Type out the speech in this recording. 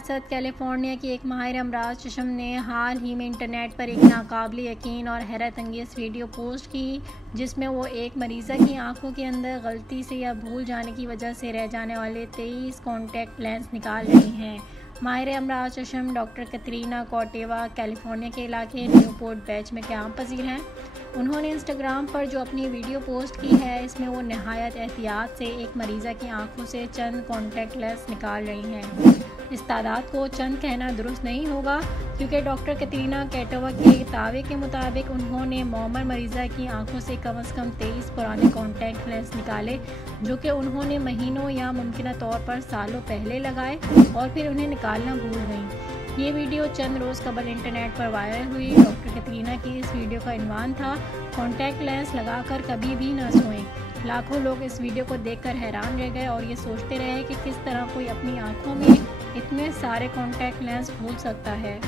रियासत कैलिफोर्निया की एक माहिर अमराज चश्म ने हाल ही में इंटरनेट पर एक नाकाबिल यकीन और हैरत अंगेज़ वीडियो पोस्ट की, जिसमें वो एक मरीज़ा की आंखों के अंदर गलती से या भूल जाने की वजह से रह जाने वाले 23 कॉन्टैक्ट लेंस निकाल रही हैं। माहिर अमराज चश्म डॉक्टर कैटरीना कॉर्टेवा कैलिफोर्निया के इलाके न्यूपोर्ट बेच में क़याम पज़ीर हैं। उन्होंने इंस्टाग्राम पर जो अपनी वीडियो पोस्ट की है, इसमें वो नहायत एहतियात से एक मरीज़ा की आंखों से चंद कॉन्टैक्ट लेंस निकाल रही हैं। इस तादाद को चंद कहना दुरुस्त नहीं होगा, क्योंकि डॉक्टर कैटरीना कॉर्टेवा के दावे के मुताबिक उन्होंने मौमर मरीज़ा की आंखों से कम 23 पुराने कॉन्टैक्ट लेंस निकाले, जो कि उन्होंने महीनों या मुमकिन तौर पर सालों पहले लगाए और फिर उन्हें निकालना भूल गई। ये वीडियो चंद रोज़ कबल इंटरनेट पर वायरल हुई। डॉक्टर कैटरीना की इस वीडियो का इन्वान था, कॉन्टैक्ट लेंस लगाकर कभी भी न सोएं। लाखों लोग इस वीडियो को देखकर हैरान रह गए और ये सोचते रहे कि किस तरह कोई अपनी आंखों में इतने सारे कॉन्टैक्ट लेंस भूल सकता है।